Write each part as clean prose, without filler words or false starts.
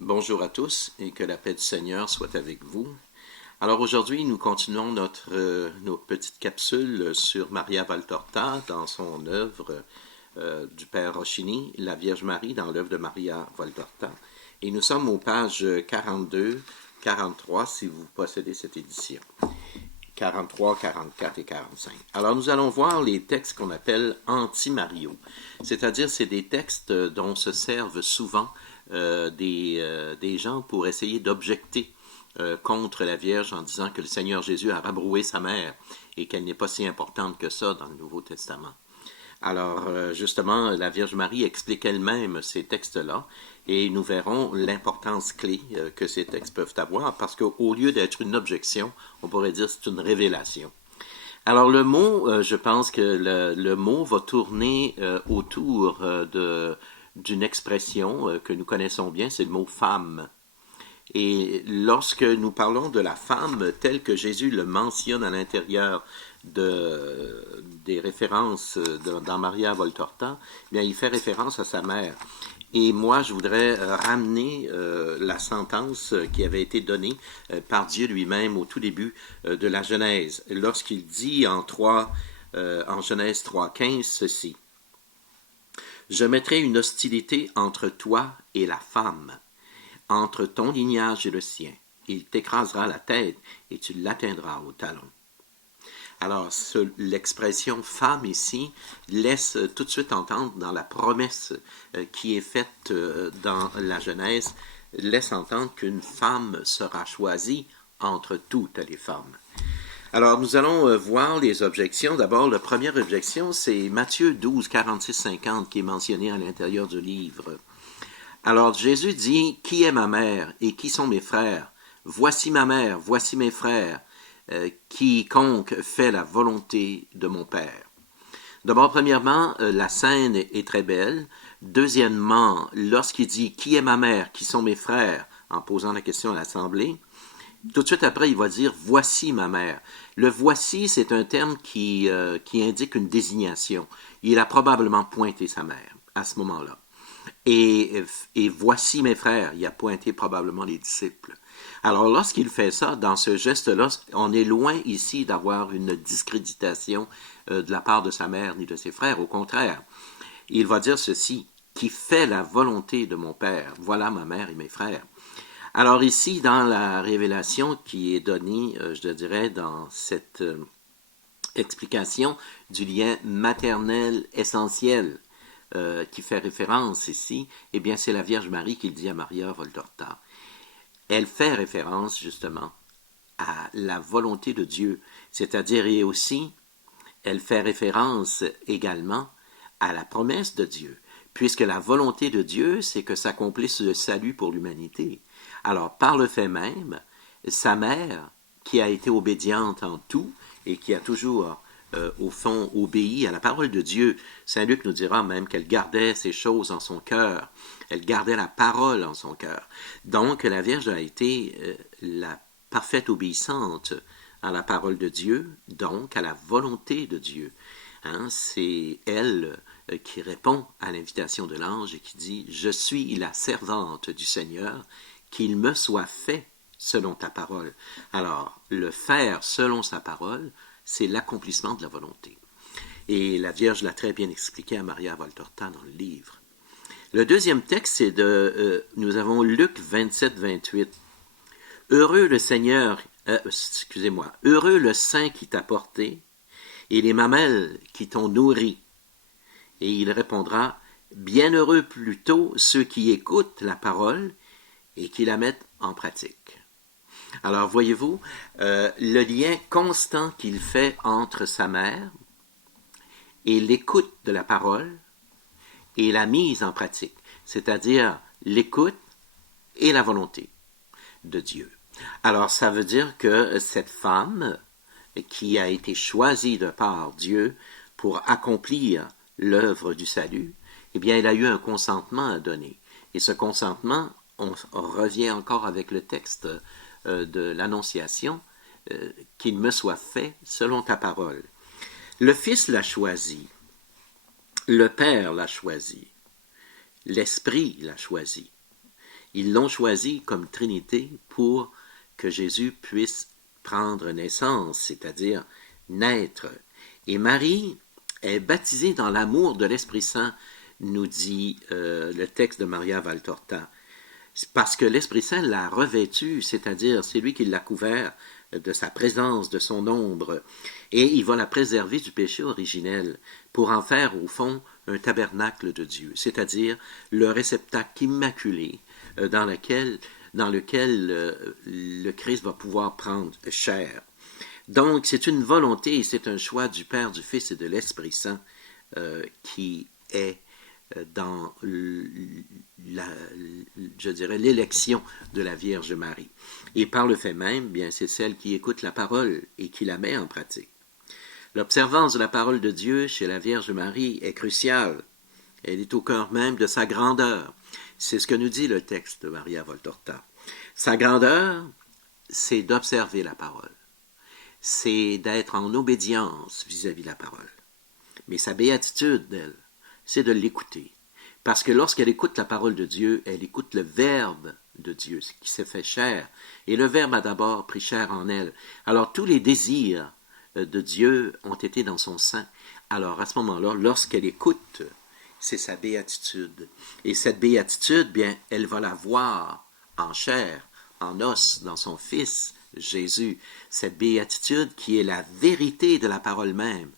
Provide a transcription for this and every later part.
Bonjour à tous et que la paix du Seigneur soit avec vous. Alors aujourd'hui, nous continuons nos petites capsules sur Maria Valtorta dans son œuvre du Père Rochini, La Vierge Marie dans l'œuvre de Maria Valtorta. Et nous sommes aux pages 42, 43 si vous possédez cette édition. 43, 44 et 45. Alors nous allons voir les textes qu'on appelle anti-Mario, c'est-à-dire c'est des textes dont se servent souvent des gens pour essayer d'objecter contre la Vierge en disant que le Seigneur Jésus a rabroué sa mère et qu'elle n'est pas si importante que ça dans le Nouveau Testament. Alors, justement, la Vierge Marie explique elle-même ces textes-là et nous verrons l'importance clé que ces textes peuvent avoir parce qu'au lieu d'être une objection, on pourrait dire que c'est une révélation. Alors, le mot, je pense que le mot va tourner autour d'une expression que nous connaissons bien, c'est le mot femme. Et lorsque nous parlons de la femme telle que Jésus le mentionne à l'intérieur des références dans Maria Valtorta, bien, il fait référence à sa mère. Et moi, je voudrais ramener la sentence qui avait été donnée par Dieu lui-même au tout début de la Genèse, lorsqu'il dit en Genèse 3,15 ceci. « Je mettrai une hostilité entre toi et la femme, entre ton lignage et le sien. Il t'écrasera la tête et tu l'atteindras au talon. » Alors, l'expression femme ici laisse tout de suite entendre dans la promesse qui est faite dans la Genèse, laisse entendre qu'une femme sera choisie entre toutes les femmes. Alors, nous allons voir les objections. D'abord, la première objection, c'est Matthieu 12, 46, 50 qui est mentionné à l'intérieur du livre. Alors, Jésus dit, « Qui est ma mère et qui sont mes frères? Voici ma mère, voici mes frères. Quiconque fait la volonté de mon Père. » D'abord, premièrement, la scène est très belle. Deuxièmement, lorsqu'il dit « Qui est ma mère? Qui sont mes frères? » en posant la question à l'Assemblée, tout de suite après, il va dire « Voici ma mère ». Le « voici », c'est un terme qui indique une désignation. Il a probablement pointé sa mère à ce moment-là. Et voici mes frères, il a pointé probablement les disciples. Alors lorsqu'il fait ça, dans ce geste-là, on est loin ici d'avoir une discréditation de la part de sa mère ni de ses frères. Au contraire, il va dire ceci, « Qui fait la volonté de mon Père, voilà ma mère et mes frères. » Alors ici, dans la révélation qui est donnée, je dirais, dans cette explication du lien maternel essentiel, qui fait référence ici, eh bien c'est la Vierge Marie qui le dit à Maria Valtorta. Elle fait référence justement à la volonté de Dieu, c'est-à-dire et aussi elle fait référence également à la promesse de Dieu, puisque la volonté de Dieu, c'est que s'accomplisse le salut pour l'humanité. Alors par le fait même, sa mère, qui a été obédiente en tout et qui a toujours au fond, obéit à la parole de Dieu. Saint Luc nous dira même qu'elle gardait ces choses en son cœur. Elle gardait la parole en son cœur. Donc, la Vierge a été la parfaite obéissante à la parole de Dieu, donc à la volonté de Dieu. Hein, c'est elle qui répond à l'invitation de l'ange et qui dit « Je suis la servante du Seigneur, qu'il me soit fait selon ta parole. » Alors, le faire selon sa parole, c'est l'accomplissement de la volonté. Et la Vierge l'a très bien expliqué à Maria Valtorta dans le livre. Le deuxième texte, c'est nous avons Luc 27, 28. Heureux le Seigneur, heureux le sein qui t'a porté et les mamelles qui t'ont nourri. Et il répondra, bienheureux plutôt ceux qui écoutent la parole et qui la mettent en pratique. Alors, voyez-vous, le lien constant qu'il fait entre sa mère et l'écoute de la parole et la mise en pratique, c'est-à-dire l'écoute et la volonté de Dieu. Alors, ça veut dire que cette femme qui a été choisie de par Dieu pour accomplir l'œuvre du salut, eh bien, elle a eu un consentement à donner. Et ce consentement, on revient encore avec le texte de l'Annonciation, qu'il me soit fait selon ta parole. Le Fils l'a choisi, le Père l'a choisi, l'Esprit l'a choisi. Ils l'ont choisi comme Trinité pour que Jésus puisse prendre naissance, c'est-à-dire naître. Et Marie est baptisée dans l'amour de l'Esprit Saint, nous dit le texte de Maria Valtorta. Parce que l'Esprit Saint l'a revêtue, c'est-à-dire c'est lui qui l'a couvert de sa présence, de son ombre, et il va la préserver du péché originel pour en faire au fond un tabernacle de Dieu, c'est-à-dire le réceptacle immaculé dans lequel le Christ va pouvoir prendre chair. Donc c'est une volonté et c'est un choix du Père, du Fils et de l'Esprit Saint qui est dans l'élection de la Vierge Marie. Et par le fait même, bien, c'est celle qui écoute la parole et qui la met en pratique. L'observance de la parole de Dieu chez la Vierge Marie est cruciale. Elle est au cœur même de sa grandeur. C'est ce que nous dit le texte de Maria Valtorta. Sa grandeur, c'est d'observer la parole. C'est d'être en obédience vis-à-vis de la parole. Mais sa béatitude, d'elle, c'est de l'écouter. Parce que lorsqu'elle écoute la parole de Dieu, elle écoute le Verbe de Dieu, ce qui s'est fait chair. Et le Verbe a d'abord pris chair en elle. Alors tous les désirs de Dieu ont été dans son sein. Alors à ce moment-là, lorsqu'elle écoute, c'est sa béatitude. Et cette béatitude, bien, elle va la voir en chair, en os, dans son Fils, Jésus. Cette béatitude qui est la vérité de la parole même,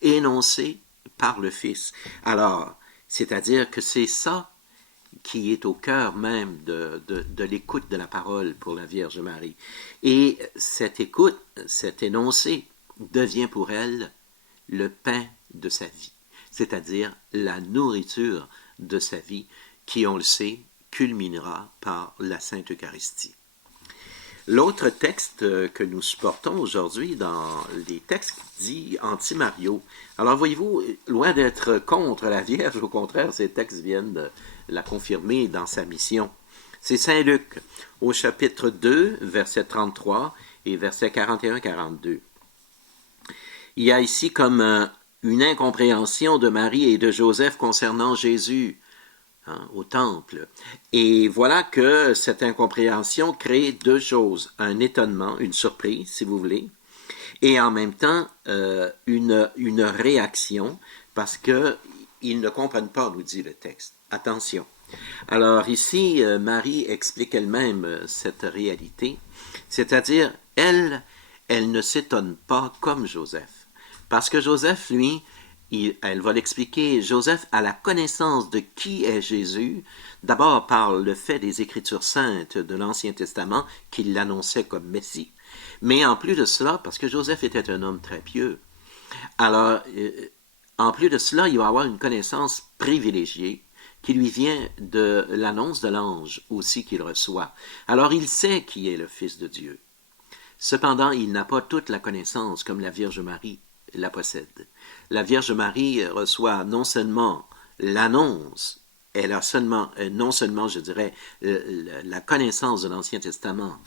énoncée par le Fils. Alors, c'est-à-dire que c'est ça qui est au cœur même de l'écoute de la parole pour la Vierge Marie. Et cette écoute, cet énoncé, devient pour elle le pain de sa vie, c'est-à-dire la nourriture de sa vie, qui, on le sait, culminera par la Sainte Eucharistie. L'autre texte que nous supportons aujourd'hui dans les textes dits anti-Mario. Alors voyez-vous, loin d'être contre la Vierge, au contraire, ces textes viennent de la confirmer dans sa mission. C'est Saint Luc, au chapitre 2, verset 33 et verset 41-42. Il y a ici comme une incompréhension de Marie et de Joseph concernant Jésus. Au temple. Et voilà que cette incompréhension crée deux choses, un étonnement, une surprise, si vous voulez, et en même temps une réaction, parce qu'ils ne comprennent pas, nous dit le texte. Attention. Alors ici, Marie explique elle-même cette réalité, c'est-à-dire, elle ne s'étonne pas comme Joseph, parce que Joseph, lui, elle va l'expliquer, Joseph a la connaissance de qui est Jésus, d'abord par le fait des Écritures saintes de l'Ancien Testament qui l'annonçaient comme Messie, mais en plus de cela, parce que Joseph était un homme très pieux, alors en plus de cela, il va avoir une connaissance privilégiée qui lui vient de l'annonce de l'ange aussi qu'il reçoit. Alors il sait qui est le Fils de Dieu. Cependant, il n'a pas toute la connaissance comme la Vierge Marie la possède. La Vierge Marie reçoit non seulement l'annonce, elle a non seulement, je dirais, la connaissance de l'Ancien Testament,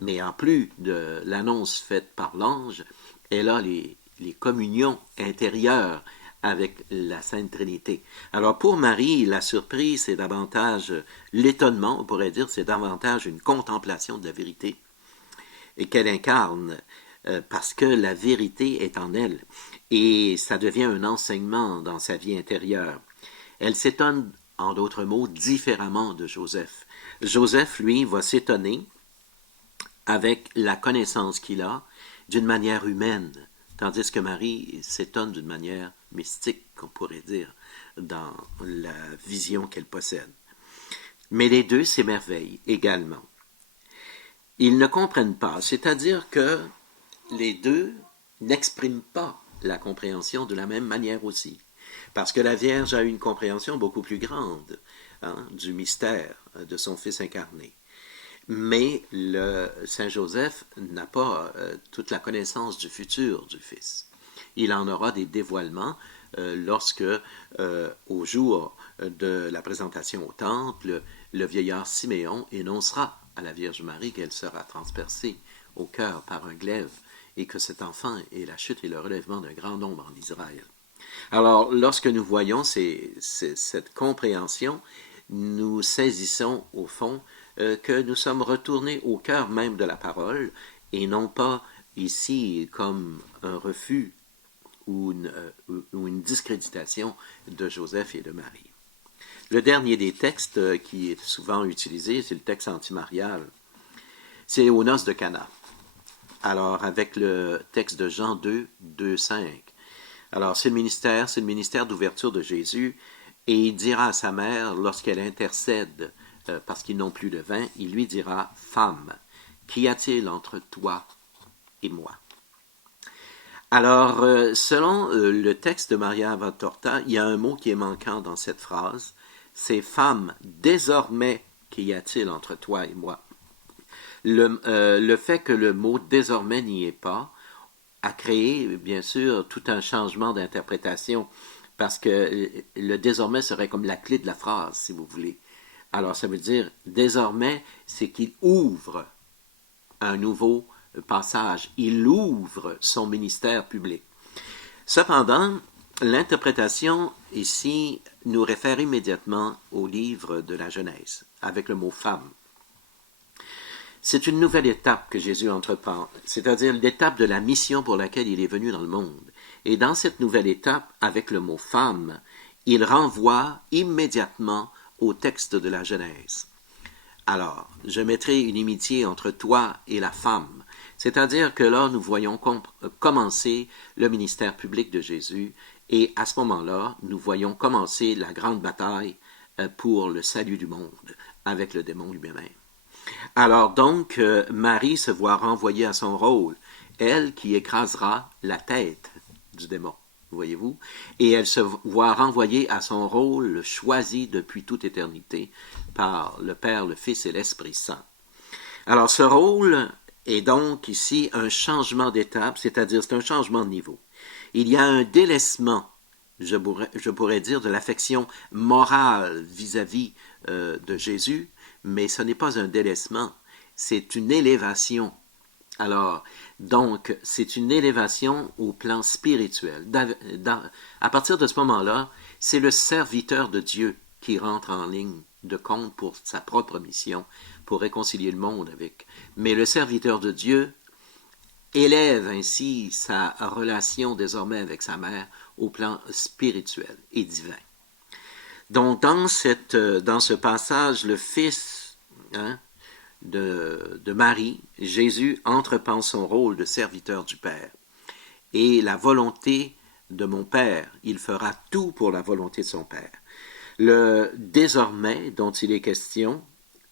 mais en plus de l'annonce faite par l'ange, elle a les communions intérieures avec la Sainte Trinité. Alors pour Marie, la surprise, c'est davantage l'étonnement, on pourrait dire, c'est davantage une contemplation de la vérité et qu'elle incarne, parce que la vérité est en elle et ça devient un enseignement dans sa vie intérieure. Elle s'étonne, en d'autres mots, différemment de Joseph. Joseph, lui, va s'étonner avec la connaissance qu'il a d'une manière humaine, tandis que Marie s'étonne d'une manière mystique, qu'on pourrait dire, dans la vision qu'elle possède. Mais les deux s'émerveillent également. Ils ne comprennent pas, c'est-à-dire que les deux n'expriment pas la compréhension de la même manière aussi. Parce que la Vierge a une compréhension beaucoup plus grande du mystère de son Fils incarné. Mais le Saint Joseph n'a pas toute la connaissance du futur du Fils. Il en aura des dévoilements lorsque, au jour de la présentation au temple, le vieillard Siméon énoncera à la Vierge Marie qu'elle sera transpercée au cœur par un glaive et que cet enfant est la chute et le relèvement d'un grand nombre en Israël. Alors, lorsque nous voyons cette compréhension, nous saisissons au fond que nous sommes retournés au cœur même de la parole et non pas ici comme un refus ou une discréditation de Joseph et de Marie. Le dernier des textes qui est souvent utilisé, c'est le texte antimarial. C'est aux noces de Cana. Alors, avec le texte de Jean 2, 2, 5. Alors, c'est le ministère d'ouverture de Jésus, et il dira à sa mère, lorsqu'elle intercède parce qu'ils n'ont plus de vin, il lui dira, « Femme, qu'y a-t-il entre toi et moi? » Alors, selon le texte de Maria Valtorta, il y a un mot qui est manquant dans cette phrase, c'est « Femme, désormais, qu'y a-t-il entre toi et moi? » Le fait que le mot « désormais » n'y est pas a créé, bien sûr, tout un changement d'interprétation, parce que le « désormais » serait comme la clé de la phrase, si vous voulez. Alors, ça veut dire « désormais », c'est qu'il ouvre un nouveau passage, il ouvre son ministère public. Cependant, l'interprétation ici nous réfère immédiatement au livre de la Genèse, avec le mot « femme ». C'est une nouvelle étape que Jésus entreprend, c'est-à-dire l'étape de la mission pour laquelle il est venu dans le monde. Et dans cette nouvelle étape, avec le mot « femme », il renvoie immédiatement au texte de la Genèse. Alors, je mettrai une inimitié entre toi et la femme, c'est-à-dire que là, nous voyons commencer le ministère public de Jésus, et à ce moment-là, nous voyons commencer la grande bataille pour le salut du monde, avec le démon lui-même. Alors donc, Marie se voit renvoyée à son rôle, elle qui écrasera la tête du démon, voyez-vous, et elle se voit renvoyée à son rôle choisi depuis toute éternité par le Père, le Fils et l'Esprit Saint. Alors ce rôle est donc ici un changement d'étape, c'est-à-dire c'est un changement de niveau. Il y a un délaissement, je pourrais dire, de l'affection morale vis-à-vis de Jésus, mais ce n'est pas un délaissement, c'est une élévation. Alors, donc, c'est une élévation au plan spirituel. À partir de ce moment-là, c'est le serviteur de Dieu qui rentre en ligne de compte pour sa propre mission, pour réconcilier le monde avec. Mais le serviteur de Dieu élève ainsi sa relation désormais avec sa mère au plan spirituel et divin. Donc, dans ce passage, le Fils de Marie, Jésus entreprend son rôle de serviteur du Père. Et la volonté de mon Père, il fera tout pour la volonté de son Père. Le désormais dont il est question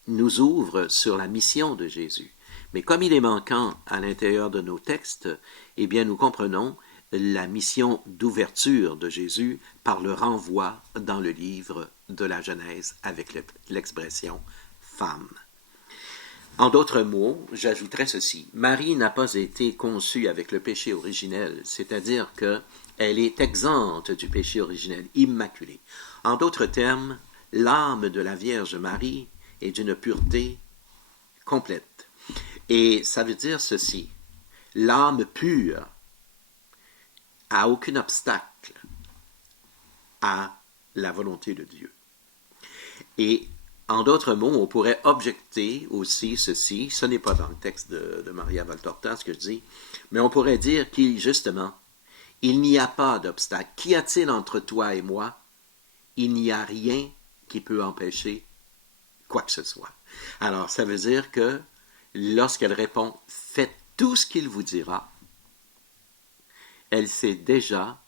nous ouvre sur la mission de Jésus. Mais comme il est manquant à l'intérieur de nos textes, eh bien nous comprenons la mission d'ouverture de Jésus par le renvoi dans le livre de la Genèse avec l'expression « femme ». En d'autres mots, j'ajouterais ceci. Marie n'a pas été conçue avec le péché originel, c'est-à-dire qu'elle est exempte du péché originel, immaculée. En d'autres termes, l'âme de la Vierge Marie est d'une pureté complète. Et ça veut dire ceci. L'âme pure a aucun obstacle à la volonté de Dieu. Et en d'autres mots, on pourrait objecter aussi ceci, ce n'est pas dans le texte de Maria Valtorta ce que je dis, mais on pourrait dire justement, il n'y a pas d'obstacle. Qu'y a-t-il entre toi et moi? Il n'y a rien qui peut empêcher quoi que ce soit. Alors, ça veut dire que lorsqu'elle répond « Faites tout ce qu'il vous dira », elle sait déjà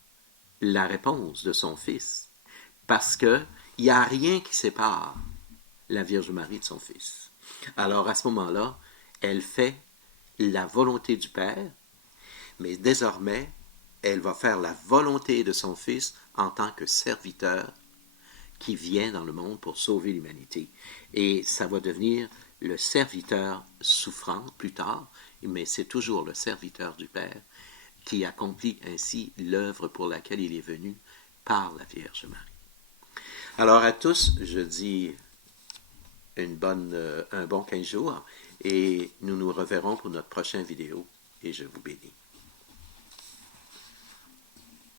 la réponse de son Fils, parce qu'il n'y a rien qui sépare la Vierge Marie de son Fils. Alors, à ce moment-là, elle fait la volonté du Père, mais désormais, elle va faire la volonté de son Fils en tant que serviteur qui vient dans le monde pour sauver l'humanité. Et ça va devenir le serviteur souffrant plus tard, mais c'est toujours le serviteur du Père qui accomplit ainsi l'œuvre pour laquelle il est venu par la Vierge Marie. Alors à tous, je dis un bon 15 jours et nous nous reverrons pour notre prochaine vidéo et je vous bénis.